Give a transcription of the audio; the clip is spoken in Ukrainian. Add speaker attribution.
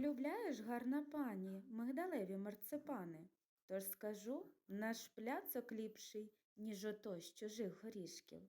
Speaker 1: Полюбляєш, гарна пані, мигдалеві марципани? Тож скажу, наш пляцок ліпший, ніж ото з чужих горішків.